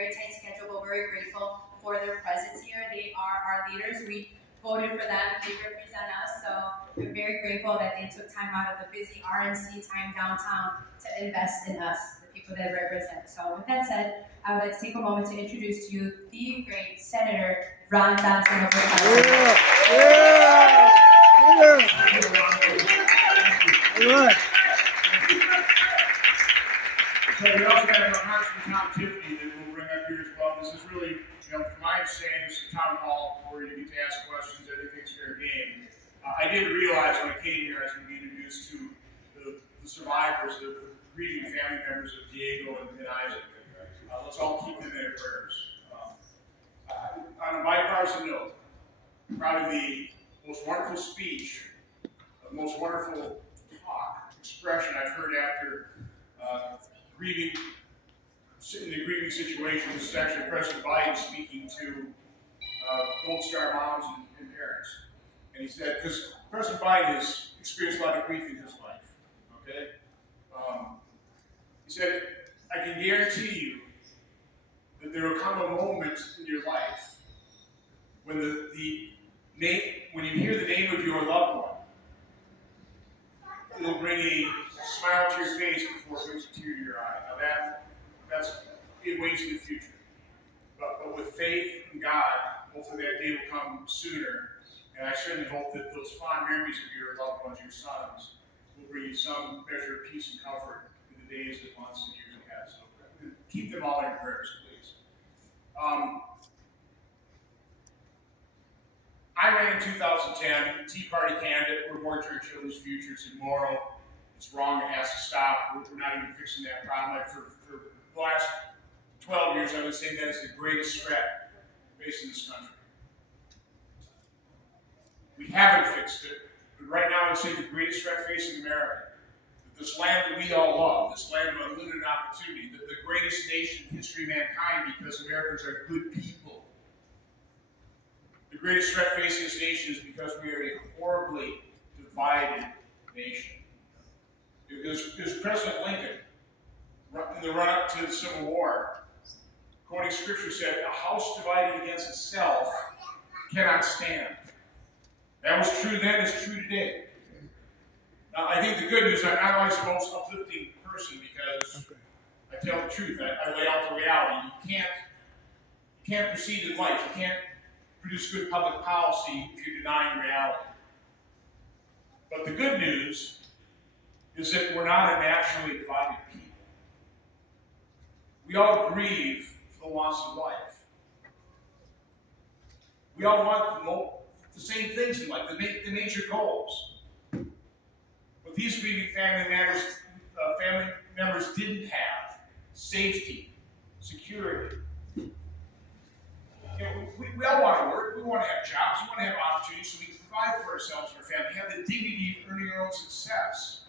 very tight schedule, but we're grateful for their presence here. They are our leaders. We voted for them. They represent us. So we're very grateful that they took time out of the busy RNC time downtown to invest in us, the people that represent. So with that said, I would like to take a moment to introduce to you the great Senator Ron Johnson of Wisconsin. So we also have our Congressman Tom Tiffany that we'll bring up here as well. This is really, from my understanding, it's a town hall where you get to ask questions. Everything's fair game. I didn't realize when I came here I was going to be introduced to the survivors, the grieving family members of Diego and Isaac. Let's all keep them in our prayers. On a bipartisan note, probably the most wonderful speech, the most wonderful talk, expression I've heard after grieving, in the grieving situation. This is actually President Biden speaking to Gold Star moms and parents. And he said, because President Biden has experienced a lot of grief in his life, okay? He said, I can guarantee you that there will come a moment in your life when when you hear the name of your loved one, it will bring a smile to your face before it brings a tear to your eye. Now it waits in the future. But with faith in God, hopefully that day will come sooner. And I certainly hope that those fond memories of your loved ones, your sons, will bring you some measure of peace and comfort in the days and months and years ahead. So keep them all in your prayers, please. I ran in 2010, Tea Party candidate. We're more Churchill, whose future is immoral. It's wrong, it has to stop. We're not even fixing that problem. For the last 12 years, I would say that is the greatest threat facing this country. We haven't fixed it, but right now I would say the greatest threat facing America. That this land that we all love, this land of unlimited opportunity, that the greatest nation in history of mankind because Americans are good people. The greatest threat facing this nation is because we are a horribly divided nation. It was President Lincoln, in the run-up to the Civil War, quoting scripture, said, a house divided against itself cannot stand. That was true then, it's true today. Now, I think the good news, I'm not always the most uplifting person because I tell the truth. I lay out the reality. You can't proceed in life. You can't produce good public policy if you're denying reality. But the good news is that we're not a naturally divided people. We all grieve for the loss of life. We all want the same things in life, the major goals. But these grieving family members didn't have safety, security. We all want to work, we want to have jobs, we want to have opportunities so we can provide for ourselves and our family, have the dignity of earning our own success.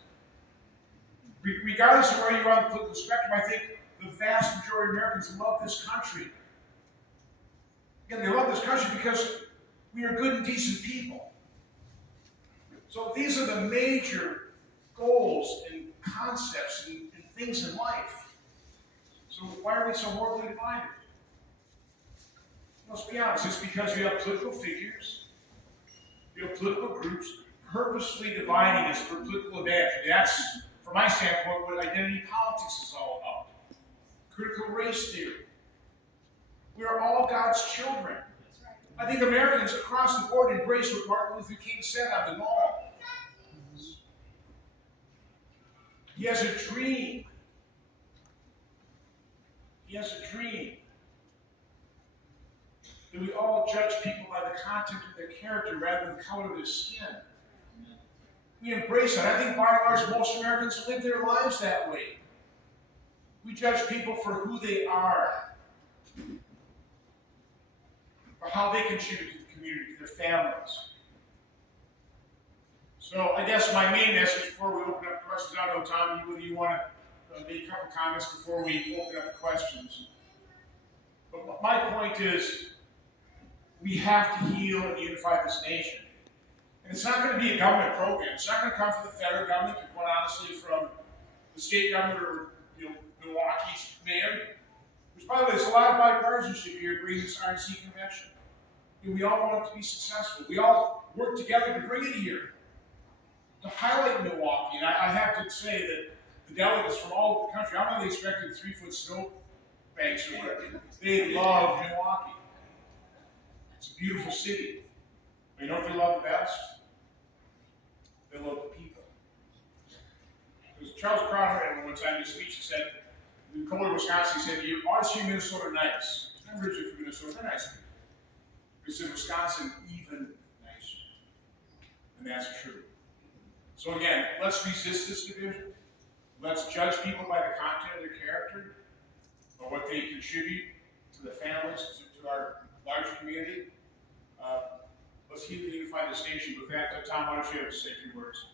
Regardless of where you are on the political spectrum, I think the vast majority of Americans love this country. Again, they love this country because we are good and decent people. So these are the major goals and concepts and things in life. So why are we so horribly divided? Let's be honest, it's because you have political figures, you have political groups purposefully dividing us for political advantage. That's, from my standpoint, what identity politics is all about. Critical race theory. We are all God's children. I think Americans across the board embrace what Martin Luther King said on the Mall. He has a dream. He has a dream that we all judge people by the content of their character rather than the color of their skin. We embrace that. I think by and large most Americans live their lives that way. We judge people for who they are, for how they contribute to the community, to their families. So I guess my main message before we open up questions, I don't know, Tom, whether you want to make a couple comments before we open up questions. But my point is, we have to heal and unify this nation. And it's not going to be a government program. It's not going to come from the federal government, or quite honestly from the state government or Milwaukee's mayor. By the way, there's a lot of bipartisanship here bringing this RNC convention. We all want it to be successful. We all work together to bring it here, to highlight Milwaukee. And I have to say that the delegates from all over the country, I don't know they expected 3-foot snow banks or whatever. They love Milwaukee. It's a beautiful city. But you know what they love the best? They love the people. Because Charles Crowder at one time in his speech, he said, in Kohler, Wisconsin, he said, you ought to see Minnesota nice. I'm originally from Minnesota, they're nice. He said, Wisconsin, even nicer. And that's true. So again, let's resist this division. Let's judge people by the content of their character, by what they contribute to the families, to our larger community. Let's keep unify this nation. With that, Tom, why don't you have to say a few words?